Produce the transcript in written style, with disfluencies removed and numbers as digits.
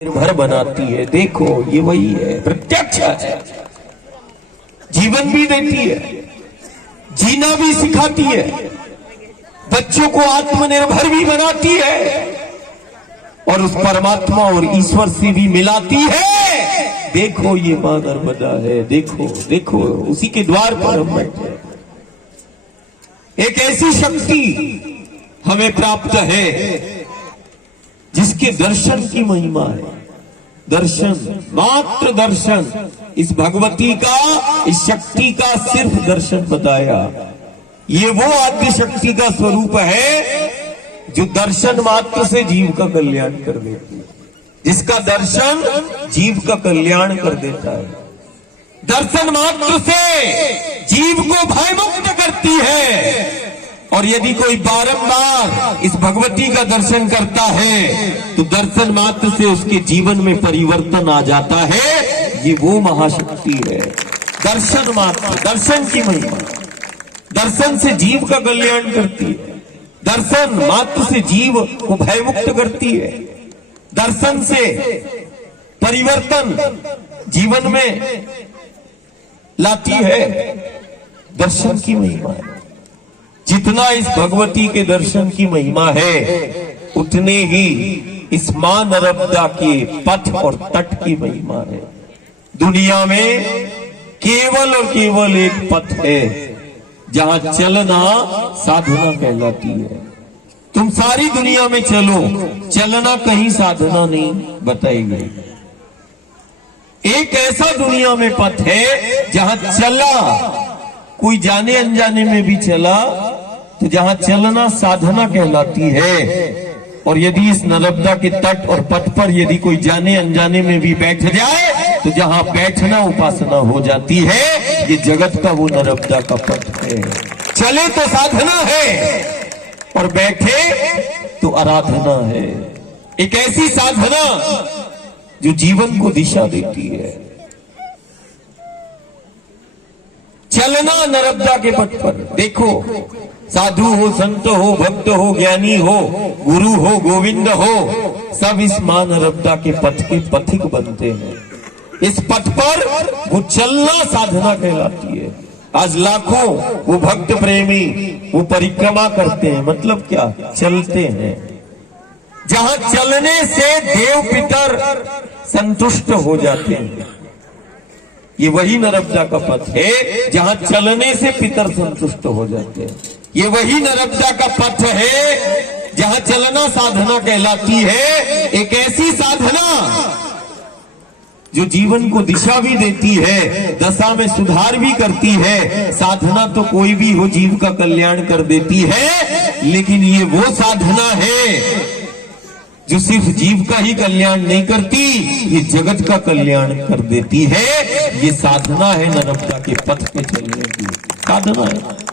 निर्भर बनाती है। देखो ये वही है, प्रत्यक्ष है, जीवन भी देती है, जीना भी सिखाती है, बच्चों को आत्मनिर्भर भी बनाती है और उस परमात्मा और ईश्वर से भी मिलाती है। देखो ये मां नर्मदा है, देखो देखो उसी के द्वार पर हम बैठे। एक ऐसी शक्ति हमें प्राप्त है जिसके दर्शन की महिमा है। दर्शन, मात्र दर्शन, इस भगवती का, इस शक्ति का सिर्फ दर्शन बताया। ये वो आद्य शक्ति का स्वरूप है जो दर्शन मात्र से जीव का कल्याण कर देती है, जिसका दर्शन जीव का कल्याण कर देता है। दर्शन मात्र से जीव को भयमुक्त करती है। और यदि कोई बारंबार इस भगवती का दर्शन करता है तो दर्शन मात्र से उसके जीवन में परिवर्तन आ जाता है। ये वो महाशक्ति है, दर्शन मात्र, दर्शन की महिमा। दर्शन से जीव का कल्याण करती है, दर्शन मात्र से जीव को भयमुक्त करती है, दर्शन से परिवर्तन जीवन में लाती है। दर्शन की महिमा है। जितना इस भगवती के दर्शन की महिमा है उतने ही इस मां नर्मदा के पथ और तट की महिमा है। दुनिया में केवल और केवल एक पथ है जहां चलना साधना कहलाती है। तुम सारी दुनिया में चलो, चलना कहीं साधना नहीं बताई गई। एक ऐसा दुनिया में पथ है जहां चला, कोई जाने अनजाने में भी चला तो जहां चलना साधना कहलाती है। और यदि इस नर्मदा के तट और पथ पर यदि कोई जाने अनजाने में भी बैठ जाए तो जहां बैठना उपासना हो जाती है। ये जगत का वो नर्मदा का पथ है। चले तो साधना है और बैठे तो आराधना है। एक ऐसी साधना जो जीवन को दिशा देती है। चलना नर्मदा के पथ पर। देखो, साधु हो, संत हो, भक्त हो, ज्ञानी हो, गुरु हो, गोविंद हो, सब इस मां नर्मदा के पथ के पथिक बनते हैं। इस पथ पर वो चलना साधना कहलाती है। आज लाखों वो भक्त प्रेमी वो परिक्रमा करते हैं। मतलब क्या? चलते हैं। जहां चलने से देव पितर संतुष्ट हो जाते हैं। ये वही नर्मदा का पथ है जहां चलने से पितर संतुष्ट हो जाते हैं। ये वही नर्मदा का पथ है जहां चलना साधना कहलाती है। एक ऐसी साधना जो जीवन को दिशा भी देती है, दशा में सुधार भी करती है। साधना तो कोई भी हो जीव का कल्याण कर देती है, लेकिन ये वो साधना है जो सिर्फ जीव का ही कल्याण नहीं करती, ये जगत का कल्याण कर देती है। ये साधना है नर्मदा के पथ पे चलने की, साधना है।